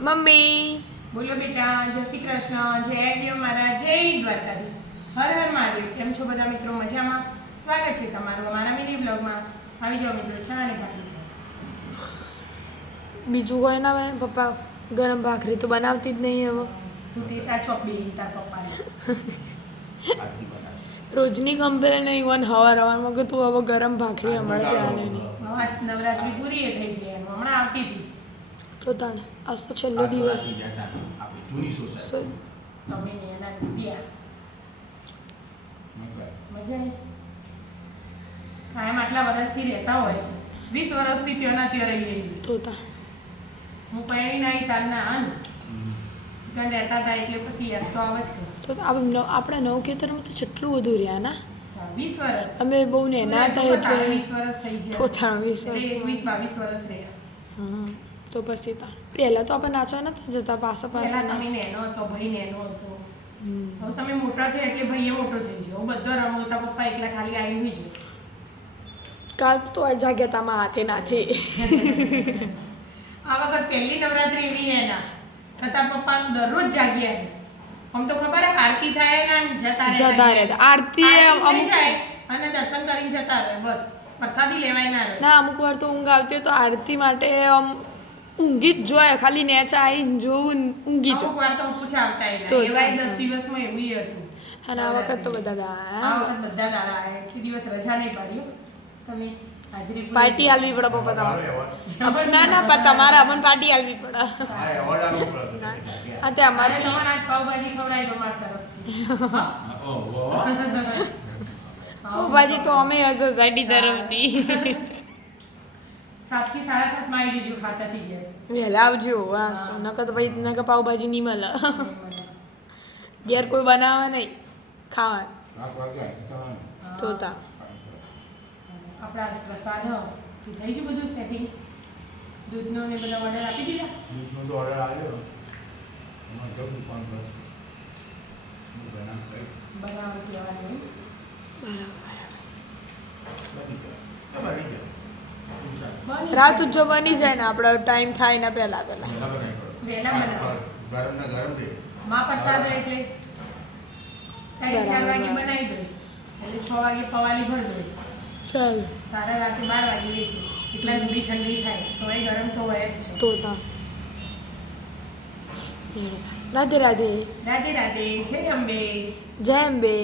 Mummy બોલો બેટા, જય શ્રી કૃષ્ણ, જય દેવ મહારાજ, જય દ્વારકાધીશ, હર હર મહાદેવ. કેમ છો બધા મિત્રો? મજામાં? સ્વાગત છે તમારું અમારા મિની બ્લોગમાં. આવી જાઓ મિત્રો, ચા અને ભાખરી ખાઓ. બીજું કોઈ ના હોય પપ્પા ગરમ ભાખરી તો બનાવતી જ નહીં હવે. તું ટેટા ચોપ બે તાર પપ્પાને. રોજની કમ્પેર નહીં વન હવારમાં કે તું હવે ગરમ ભાખરી હમણાં ત્યાં નહીં હવે નવરાત્રી પૂરી એ થઈ છે, હમણાં આવતી હતી. તો તને આજ તો છેલ્લો દિવસ સો- તમે ને એના રૂપિયા મજા આવી. કાયમ આટલા વર્ષથી રહેતા હોય, 20 વર્ષથી ત્યાંના ત્યાં રહીએ. તો તા હું પહેરીને આવી તારના આન ત્યાં રહેતા હતા એટલે પછી યાદ તો આવે જ કે તો આપણા નવ ખેતરમાં તો જેટલું બધું રહ્યા ના 20 વર્ષ અમે બહુ નેના હતા એટલે 20 વર્ષ થઈ છે. તો 20 વર્ષ 21-22 વર્ષ રહ્યા. હમ તો પછી તા પહેલાં તો આપણે નાચવા નથી જતા પાછા પાછા પહેલા તમે નાચ નેનો હતો, ભાઈ નેનો હતો. હમ. હવે તમે મોટા થયા એટલે ભાઈએ મોટો થઈ ગયો. હવે બધો રમોતા પપ્પા એકલા ખાલી આવીને હુઈ ગયો. કાલ તો આ જાગ્યા તામાં હાથે નાથે આ વખત પહેલી નવરાત્રી એવી એના છતાં પપ્પા દરરોજ જાગ્યા છે. આમ તો ખબર હે આરતી થાય ને જતા જતા રહેતા આરતી થઈ અમુક જાય અને દર્શન કરીને જતા રહે, બસ પ્રસાદી લેવાય ના રહે. ના અમુક વાર તો ઊંઘ આવતી હોય તો આરતી માટે આમ ઊંઘી જ જોઈએ ખાલી નેચા આવીને જોવું ને ઊંઘી અમુક જો વાર તો પૂછા આવતા તો એવાય 10 દિવસમાં એવું હતું. અને આ વખત તો બધા આ વખત બધા દાડા આયા. આખી દિવસ રજા નહીં પાડી હો. તમે હાજરી પૂરી પાર્ટી આલવી પડે પપ્પા તમારે ના ના પા તમારે અમને પાર્ટી આલવી પડે આ તે અમારે અને તમારે આજ પાવભાજી ખવડાવી દો મારા તરફથી. પપ્પાજી તો અમે સોસાયટી તરફથી 7 થી 7:30 માં આવી જજો ખાતા થઈ ગયા. વહેલા આવજો હા શું નકર તો ભાઈ નકર પાવભાજી નહીં મળે ઘેર કોઈ બનાવે નહીં ખાવા તો તા આપણા પ્રસાદ હ તું થઈ ગયું બધું સેટિંગ? દૂધનો ને બધા ઓર્ડર આપી દીધા? બનાવો કહેવાનું. રાત જો બની જાય ને આપણો ટાઈમ થાય ને પહેલા પહેલા વહેલા બનાવો. માં પ્રસાદ હોય એટલે 3-4 વાગે બનાવી દો એટલે 6 વાગે પવાલી ભરી દો. ચાલ તારે રાતે 12 વાગે લેજો એટલા ઊંધી ઠંડી થાય તો એ ગરમ તો હોય જ છે. તો તા રાધે રાધે રાધે રાધે, જય અંબે. જય અંબે.